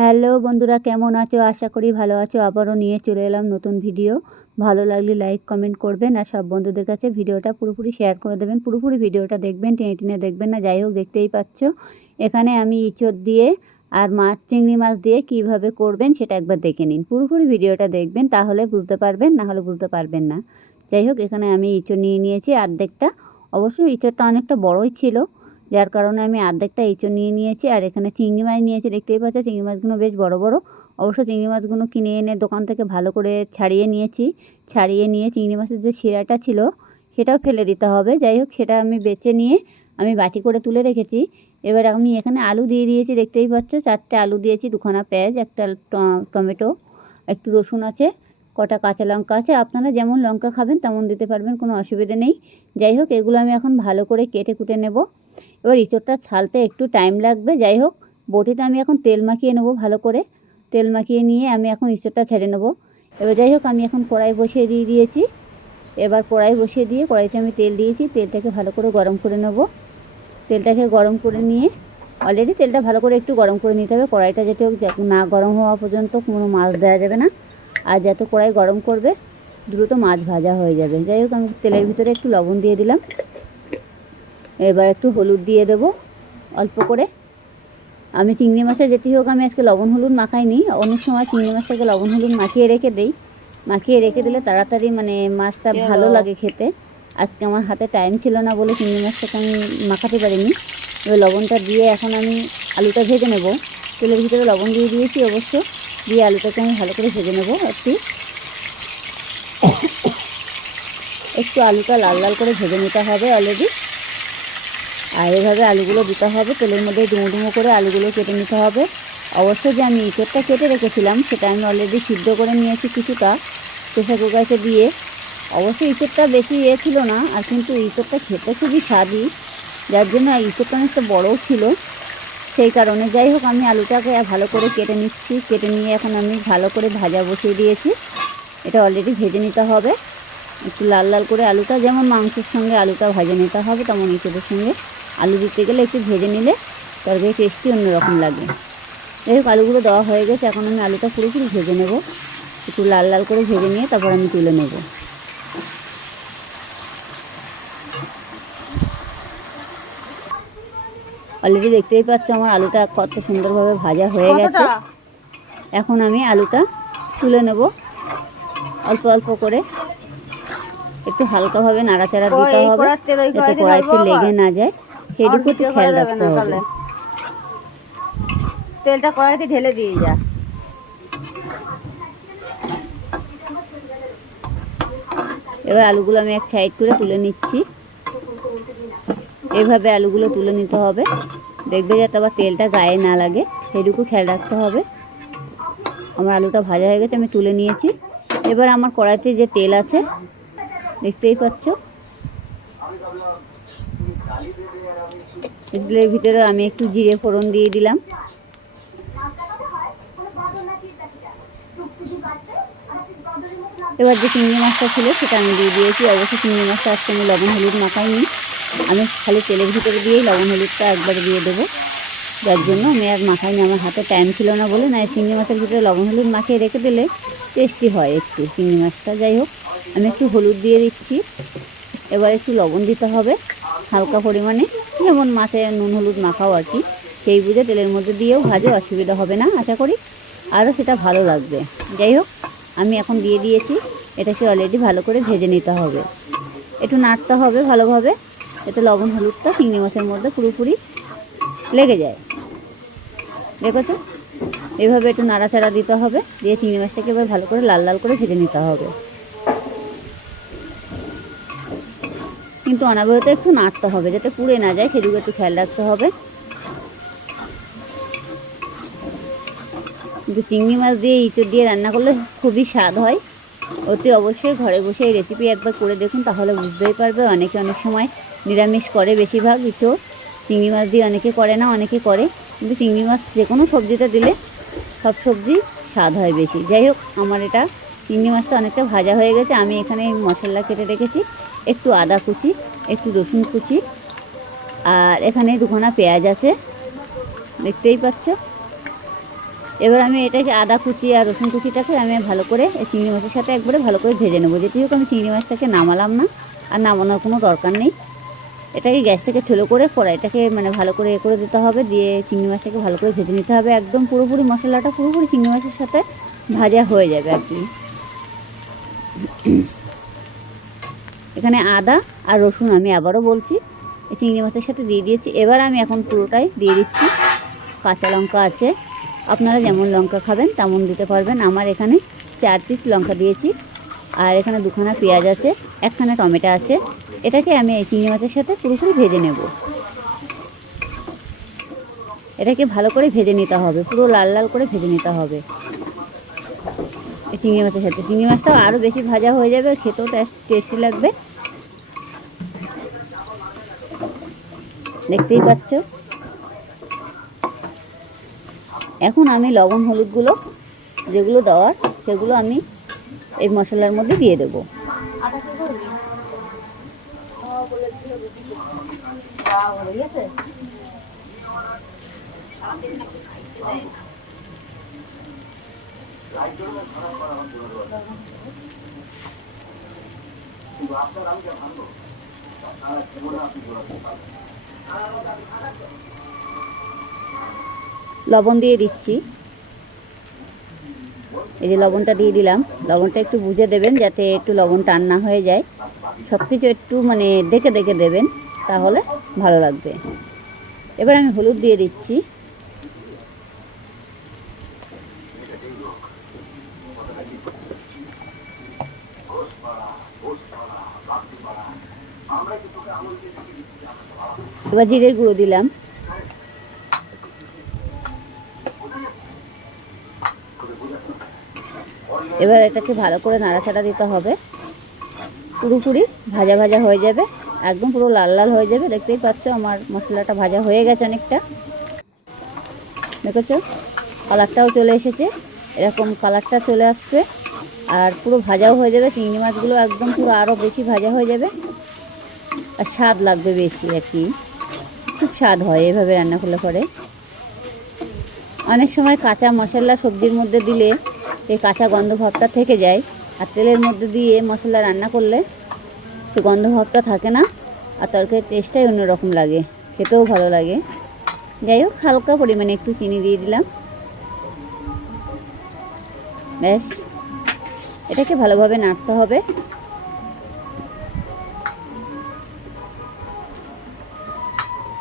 Hello বন্ধুরা, কেমন আছো? আশা করি ভালো আছো। আবারও নিয়ে চলে এলাম নতুন ভিডিও। ভালো লাগলে লাইক কমেন্ট করবেন আর সব বন্ধুদের কাছে ভিডিওটা পুরোপুরি শেয়ার করে দেবেন। পুরোপুরি ভিডিওটা দেখবেন, টেনে টেনে দেখবেন না। যাই হোক, দেখতেই পাচ্ছ এখানে আমি ইঁচড় দিয়ে আর চিংড়ি মাছ দিয়ে কিভাবে করবেন সেটা একবার দেখে নিন। পুরোপুরি ভিডিওটা দেখবেন, তাহলে বুঝতে পারবেন, না হলে বুঝতে পারবেন না। যাই হোক, এখানে আমি ইঁচড় নিয়ে নিয়েছি অর্ধেকটা। অবশ্যই ইঁচড়টা অনেকটা বড়ই ছিল, যার কারণে আমি অর্ধেকটা ইঁচড় নিয়ে নিয়েছি। আর এখানে চিংড়ি মাছ নিয়েছি, দেখতেই পাচ্ছ চিংড়ি মাছগুলো বেশ বড় বড়। অবশ্য চিংড়ি মাছগুলো কিনে এনে দোকান থেকে ভালো করে ছাড়িয়ে নিয়েছি। ছাড়িয়ে নিয়ে চিংড়ি মাছের যে শিরাটা ছিল সেটাও ফেলে দিতে হবে। যাই হোক, সেটা আমি বেছে নিয়ে আমি বাটি করে তুলে রেখেছি। এবার আমি এখানে আলু দিয়ে দিয়েছি, দেখতেই পাচ্ছ 4টে আলু দিয়েছি, 2খানা পেঁয়াজ, একটা টমেটো, একটু রসুন আছে, কটা কাঁচা লঙ্কা আছে। আপনারা যেমন লঙ্কা খাবেন তেমন দিতে পারবেন, কোনো অসুবিধা নেই। যাই হোক, এগুলো আমি এখন ভালো করে কেটে কুটে নেব। এবার ইঁচড়টা ছালতে একটু টাইম লাগবে। যাই হোক, বটিতে আমি এখন তেল মাখিয়ে নেব ভালো করে। তেল মাখিয়ে নিয়ে আমি এখন ইঁচড়টা ছেড়ে নেব। এবার যাই হোক, আমি এখন কড়াই বসিয়ে দিয়েছি। এবার কড়াই বসিয়ে দিয়ে কড়াইতে আমি তেল দিয়েছি। তেলটাকে ভালো করে গরম করে নেব। তেলটাকে গরম করে নিয়ে অলরেডি তেলটা ভালো করে একটু গরম করে নিতে হবে। কড়াইটা যাতে না গরম হওয়া পর্যন্ত কোনো মাছ দেওয়া যাবে না। আর যত কড়াই গরম করবে দ্রুত মাছ ভাজা হয়ে যাবে। যাই হোক, আমি তেলের ভিতরে একটু লবণ দিয়ে দিলাম। এবার একটু হলুদ দিয়ে দেব অল্প করে। আমি চিংড়ি মাছে যেটি হোক আমি আজকে লবণ হলুদ মাখাইনি। অনেক সময় চিংড়ি মাছটাকে লবণ হলুদ মাখিয়ে রেখে দিই। মাখিয়ে রেখে দিলে তাড়াতাড়ি মাছটা ভালো লাগে খেতে। আজকে আমার হাতে টাইম ছিল না বলে চিংড়ি মাছটাকে আমি মাখাতে পারিনি। এবার লবণটা দিয়ে এখন আমি আলুটা ভেজে নেব। তেলের ভিতরে লবণ দিয়ে দিয়েছি অবশ্য। দিয়ে আলুটাকে আমি ভালো করে ভেজে নেব। একটু আলুটা লাল লাল করে ভেজে নিতে হবে অলরেডি। আর এভাবে আলুগুলো দিতে হবে, তেলের মধ্যে ডুমো ডুমো করে আলুগুলো কেটে নিতে হবে। অবশ্যই যে আমি ইঁচড়টা কেটে রেখেছিলাম সেটা আমি অলরেডি সিদ্ধ করে নিয়েছি কিছুটা প্রেসার কুকারে দিয়ে। অবশ্যই ইঁচড়টা বেশি ছিল না, আর কিন্তু ইঁচড়টা খেতে খুবই স্বাদই, যার জন্য ইঁচড়টা অনেকটা বড়ও ছিল সেই কারণে। যাই হোক, আমি আলুটাকে ভালো করে কেটে নিচ্ছি। কেটে নিয়ে এখন আমি ভালো করে ভাজা বসিয়ে দিয়েছি। এটা অলরেডি ভেজে নিতে হবে একটু লাল লাল করে। আলুটা যেমন মাংসের সঙ্গে আলুটা ভেজে নিতে হবে, তেমন ইঁচড়ের সঙ্গে আলু দিতে গেলে একটু ভেজে নিলে তরকারি টেস্টি অন্যরকম লাগে। যাই হোক, আলুগুলো দেওয়া হয়ে গেছে। এখন আমি আলুটা পুরোপুরি ভেজে নেব। একটু লাল লাল করে ভেজে নিয়ে তারপর আমি তুলে নেব। অলরেডি দেখতেই পাচ্ছ আমার আলুটা কত সুন্দরভাবে ভাজা হয়ে গেছে। এখন আমি আলুটা তুলে নেব অল্প অল্প করে। একটু হালকাভাবে নাড়াচাড়া দিতে হবে যাতে কড়াইতে লেগে না যায়, সেটুকু একটু খেয়াল রাখতে হবে। তেলটা কড়াইতে ঢেলে দিয়ে যা। এবার আলুগুলো আমি এক সাইড করে তুলে নিচ্ছি। এইভাবে আলুগুলো তুলে নিতে হবে, দেখবে যাতে আবার তেলটা গায়ে না লাগে, সেটুকু খেয়াল রাখতে হবে। আমার আলুটা ভাজা হয়ে গেছে, আমি তুলে নিয়েছি। এবার আমার কড়াইতে যে তেল আছে দেখতেই পাচ্ছ, তেলের ভিতরে আমি একটু জিরে ফোড়ন দিয়ে দিলাম। এবার যে চিংড়ি মাছটা ছিল সেটা আমি দিয়ে দিয়েছি। অবশ্যই চিংড়ি মাছটা আজকে আমি লবণ হলুদ মাখাইনি, আমি খালি তেলের ভিতরে দিয়েই লবণ হলুদটা একবারে দিয়ে দেবো, যার জন্য আমি আর মাখাইনি। আমার হাতে টাইম ছিল না বলে। না, চিংড়ি মাছের ভিতরে লবণ হলুদ মাখিয়ে রেখে দিলে টেস্টি হয় একটু চিংড়ি মাছটা। যাই হোক, আমি একটু হলুদ দিয়ে দিচ্ছি। এবার একটু লবণ দিতে হবে হালকা পরিমাণে, যেমন মাছে নুন হলুদ মাখাও আর কি, সেই বুঝে তেলের মধ্যে দিয়েও ভাজে, অসুবিধা হবে না আশা করি, আরও সেটা ভালো লাগবে। যাই হোক, আমি এখন দিয়ে দিয়েছি। এটাকে অলরেডি ভালো করে ভেজে নিতে হবে, একটু নাড়তে হবে ভালোভাবে, যাতে লবণ হলুদটা চিংড়ি মাছের মধ্যে পুরোপুরি লেগে যায়। দেখেছো, এভাবে একটু নাড়াচাড়া দিতে হবে, দিয়ে চিংড়ি মাছটাকে এবার ভালো করে লাল লাল করে ভেজে নিতে হবে। কিন্তু অনাবরত একটু নাড়তে হবে যাতে পুড়ে না যায়, সেদিকে একটু খেয়াল রাখতে হবে। কিন্তু চিংড়ি মাছ দিয়ে ইঁচড় দিয়ে রান্না করলে খুবই স্বাদ হয়। অতি অবশ্যই ঘরে বসে এই রেসিপি একবার করে দেখুন, তাহলে বুঝতেই পারবে। অনেকে অনেক সময় নিরামিষ করে, বেশিরভাগ ইঁচড় চিংড়ি মাছ দিয়ে অনেকে করে না, অনেকে করে। কিন্তু চিংড়ি মাছ যে কোনো সবজিতে দিলে সব সবজি স্বাদ হয় বেশি। যাই হোক, আমার এটা চিংড়ি মাছটা অনেকটা ভাজা হয়ে গেছে। আমি এখানে মশলা কেটে রেখেছি, একটু আদা কুচি, একটু রসুন কুচি, আর এখানে 2খানা পেঁয়াজ আছে, দেখতেই পাচ্ছ। এবার আমি এটাকে আদা কুচি আর রসুন কুচিটাকে আমি ভালো করে এই চিংড়ি মাছের সাথে একবারে ভালো করে ভেজে নেবো। যেটি হোক আমি চিংড়ি মাছটাকে নামালাম না, আর নামানোর কোনো দরকার নেই। এটাকে গ্যাস থেকে ছোটো করে কড়াইটাকে মানে ভালো করে করে দিতে হবে, দিয়ে চিংড়ি মাছটাকে ভালো করে ভেজে নিতে হবে। একদম পুরোপুরি মশলাটা পুরোপুরি চিংড়ি মাছের সাথে ভাজা হয়ে যাবে আর কি। এখানে আদা আর রসুন আমি আবারও বলছি এই চিংড়ি মাছের সাথে দিয়ে দিয়েছি। এবার আমি এখন পুরোটাই দিয়ে দিচ্ছি। কাঁচা লঙ্কা আছে, আপনারা যেমন লঙ্কা খাবেন তেমন দিতে পারবেন। আমার এখানে 4 পিস লঙ্কা দিয়েছি, আর এখানে 2খানা পেঁয়াজ আছে, 1খানা টমেটো আছে। এটাকে আমি এই চিংড়ি মাছের সাথে পুরোপুরি ভেজে নেব। এটাকে ভালো করে ভেজে নিতে হবে, পুরো লাল লাল করে ভেজে নিতে হবে এই চিংড়ি মাছের সাথে। চিংড়ি মাছটাও আরও বেশি ভাজা হয়ে যাবে, খেতেও টেস্টি লাগবে। দেখতেই পাচ্ছ। এখন আমি লবণ হলুদগুলো যেগুলো দেওয়ার সেগুলো আমি এই মশলার মধ্যে দিয়ে দেবো। লবণ দিয়ে দিচ্ছি। এই যে লবণটা দিয়ে দিলাম, লবণটা একটু বুঝে দেবেন যাতে একটু লবণ টান না হয়ে যায়। সব কিছু একটু মানে দেখে দেখে দেবেন, তাহলে ভালো লাগবে। এবার আমি হলুদ দিয়ে দিচ্ছি। এবার জিরের গুঁড়ো দিলাম। এবার এটাকে ভালো করে নাড়াচাড়া দিতে হবে, পুরোপুরি ভাজা ভাজা হয়ে যাবে, একদম পুরো লাল লাল হয়ে যাবে। দেখতেই পাচ্ছ আমার মশলাটা ভাজা হয়ে গেছে অনেকটা, দেখেছো কালারটাও চলে এসেছে, এরকম কালারটা চলে আসছে, আর পুরো ভাজাও হয়ে যাবে। চিংড়ি মাছগুলো একদম পুরো আরও বেশি ভাজা হয়ে যাবে, আর স্বাদ লাগবে বেশি আর কি, খুব স্বাদ হয় এভাবে রান্না করলে পরে। অনেক সময় কাঁচা মশলা সবজির মধ্যে দিলে এই কাঁচা গন্ধ ভাবটা থেকে যায়, আর তেলের মধ্যে দিয়ে মশলা রান্না করলে তো গন্ধ ভাবটা থাকে না, আর তরকারির টেস্টটাই অন্যরকম লাগে, খেতেও ভালো লাগে। যাই হোক, হালকা পরিমাণে একটু চিনি দিয়ে দিলাম, ব্যাস। এটাকে ভালোভাবে নাড়তে হবে।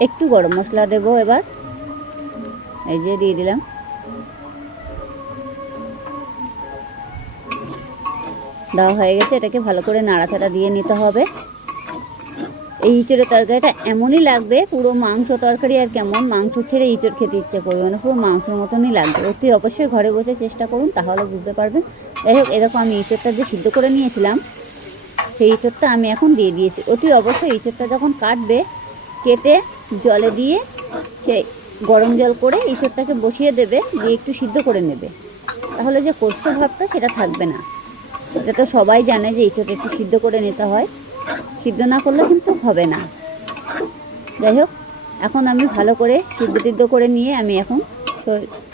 একটু গরম মশলা দেবো এবার, এই যে দিয়ে দিলাম। দেওয়া হয়ে গেছে, এটাকে ভালো করে নাড়াচাড়া দিয়ে নিতে হবে। এই ইঁচড়ের তরকারিটা এমনই লাগবে, পুরো মাংস তরকারি আর কেমন মাংস ছেড়ে ইঁচড় খেতে ইচ্ছে করবে, মানে পুরো মাংসের মতনই লাগবে। অতি অবশ্যই ঘরে বসে চেষ্টা করুন, তাহলে বুঝতে পারবেন। যাই হোক, এরকম আমি ইঁচড়টা যে সিদ্ধ করে নিয়েছিলাম সেই ইঁচড়টা আমি এখন দিয়ে দিয়েছি। অতি অবশ্যই ইঁচড়টা যখন কাটবে, কেটে জলে দিয়ে সেই গরম জল করে ইঁচড়টাকে বসিয়ে দেবে, দিয়ে একটু সিদ্ধ করে নেবে, তাহলে যে কষ্ট ভাবটা সেটা থাকবে না। এটা তো সবাই জানে যে ইঁচড় একটু সিদ্ধ করে নিতে হয়, সিদ্ধ না করলে কিন্তু হবে না। যাই হোক, এখন আমি ভালো করে সিদ্ধ করে নিয়ে আমি এখন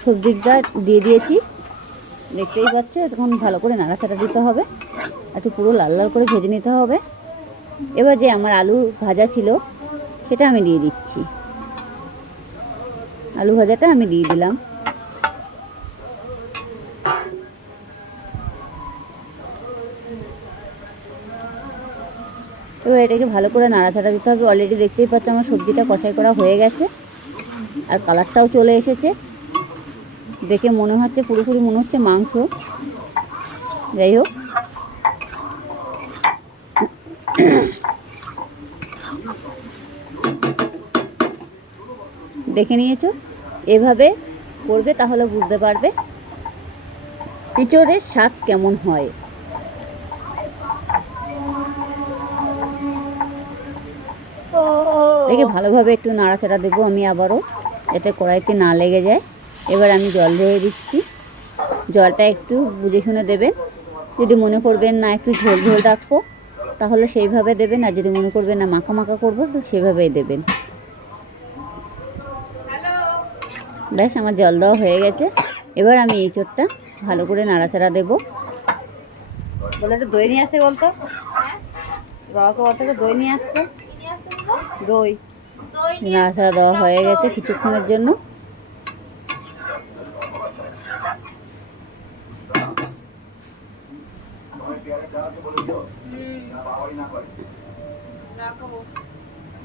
সবজিটা দিয়ে দিয়েছি, দেখতেই পাচ্ছ। এখন ভালো করে নাড়াচাড়া দিতে হবে, একটু পুরো লাল লাল করে ভেজে নিতে হবে। এবার যে আমার আলু ভাজা ছিল সেটা আমি দিয়ে দিচ্ছি, আলু ভাজাটা আমি দিয়ে দিলাম। এবার এটাকে ভালো করে নাড়াচাড়া দিতে হবে। অলরেডি দেখতেই পাচ্ছ আমার সবজিটা কষাই করা হয়ে গেছে, আর কালারটাও চলে এসেছে, দেখে মনে হচ্ছে পুরোপুরি মনে হচ্ছে মাংস। যাই হোক, দেখে নিয়েছো, এভাবে করবে তাহলে বুঝতে পারবে ইঁচড়ের স্বাদ কেমন হয়। দেখে ভালোভাবে একটু নাড়াচাড়া দেবো আমি আবারও, যাতে কড়াইতে না লেগে যায়। এবার আমি জল দিয়ে দিচ্ছি, জলটা একটু বুঝে শুনে দেবেন। যদি মনে করবেন না একটু ঝোল ঝোল রাখবো তাহলে সেইভাবে দেবেন, আর যদি মনে করবেন না মাখা মাখা করবো তো সেভাবেই দেবেন। ব্যাস, আমার জল দেওয়া হয়ে গেছে। এবার আমি এই চোরটা ভালো করে নাড়াচাড়া দেবো। বলে একটা দই নিয়ে আসতে বলতো, বাবাকে বলতে একটা দই নিয়ে আসতে। দই নাড়াচাড়া দেওয়া হয়ে গেছে কিছুক্ষণের জন্য।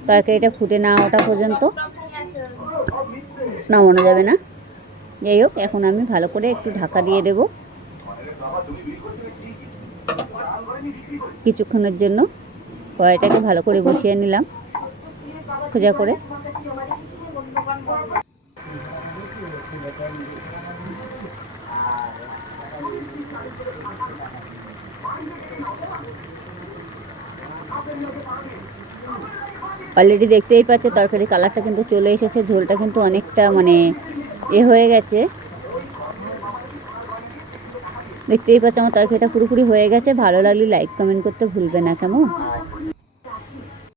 তরকারিটা ফুটে না ওঠা পর্যন্ত নামানো যাবে না। যাই হোক, এখন আমি ভালো করে একটু ঢাকা দিয়ে দেব কিছুক্ষণের জন্য। কড়াইটাকে ভালো করে বসিয়ে নিলাম সোজা করে। অলরেডি দেখতেই পাচ্ছে তরকারি কালারটা কিন্তু চলে এসেছে, ঝোলটা কিন্তু অনেকটা মানে হয়ে গেছে। দেখতেই পাচ্ছ আমার তরকারিটা পুরোপুরি হয়ে গেছে। ভালো লাগলে লাইক কমেন্ট করতে ভুলবে না, কেমন?